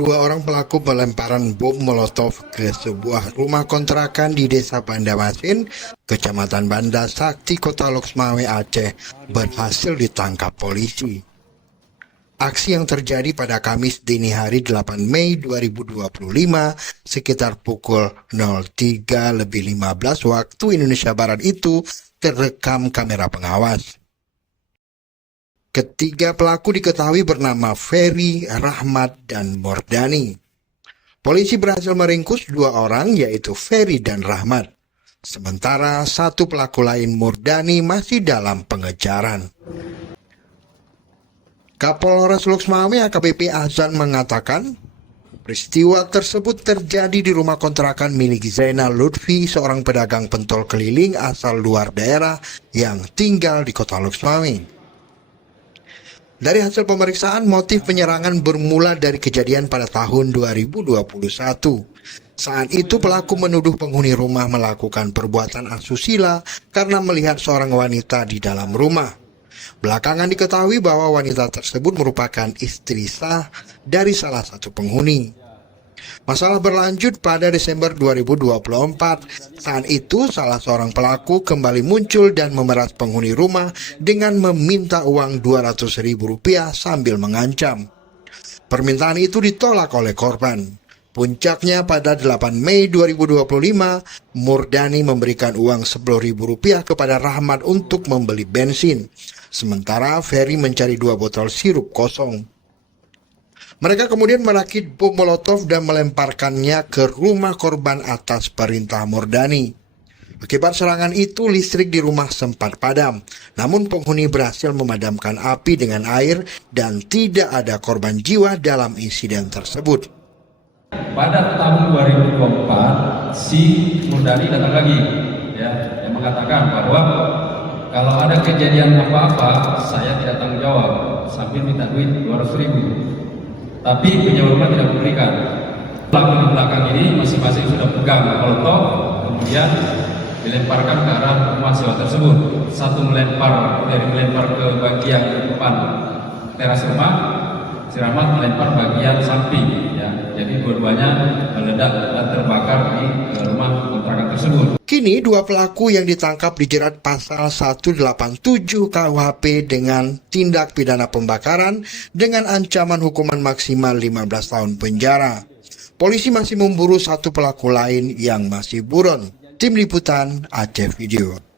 Dua orang pelaku pelemparan bom Molotov ke sebuah rumah kontrakan di Desa Bandamasin, Kecamatan Banda Sakti, Kota Loksmawe, Aceh, berhasil ditangkap polisi. Aksi yang terjadi pada Kamis dini hari 8 Mei 2025 sekitar pukul 03.15 waktu Indonesia Barat itu terekam kamera pengawas. Ketiga pelaku diketahui bernama Ferry, Rahmat, dan Mordani. Polisi berhasil meringkus dua orang, yaitu Ferry dan Rahmat. Sementara satu pelaku lain, Mordani, masih dalam pengejaran. Kapolres Loksmawe AKBP Ahsan mengatakan, peristiwa tersebut terjadi di rumah kontrakan milik Zainal Lutfi, seorang pedagang pentol keliling asal luar daerah yang tinggal di Kota Loksmawe. Dari hasil pemeriksaan, motif penyerangan bermula dari kejadian pada tahun 2021. Saat itu pelaku menuduh penghuni rumah melakukan perbuatan asusila karena melihat seorang wanita di dalam rumah. Belakangan diketahui bahwa wanita tersebut merupakan istri sah dari salah satu penghuni. Masalah berlanjut pada Desember 2024. Saat itu salah seorang pelaku kembali muncul dan memeras penghuni rumah dengan meminta uang Rp200.000 sambil mengancam. Permintaan itu ditolak oleh korban. Puncaknya pada 8 Mei 2025, Mordani memberikan uang Rp10.000 kepada Rahmat untuk membeli bensin. Sementara Ferry mencari 2 botol sirup kosong. Mereka kemudian merakit bom Molotov dan melemparkannya ke rumah korban atas perintah Mordani. Akibat serangan itu, listrik di rumah sempat padam. Namun penghuni berhasil memadamkan api dengan air dan tidak ada korban jiwa dalam insiden tersebut. Pada tahun 2024, si Mordani datang lagi, ya, yang mengatakan bahwa kalau ada kejadian apa-apa, saya tidak tanggung jawab, sambil minta duit Rp200.000. Tapi punya rumah tidak memberikan. Pelaku di belakang ini masing-masing sudah pegang molotov, kemudian dilemparkan ke arah rumah sewa tersebut. Satu melempar ke bagian depan teras rumah, si Rahmat melempar bagian samping. Ya. Jadi dua-duanya meledak dan terbakar di rumah kontrakan tersebut. Kini dua pelaku yang ditangkap dijerat pasal 187 KUHP dengan tindak pidana pembakaran dengan ancaman hukuman maksimal 15 tahun penjara. Polisi masih memburu satu pelaku lain yang masih buron. Tim Liputan Aceh Video.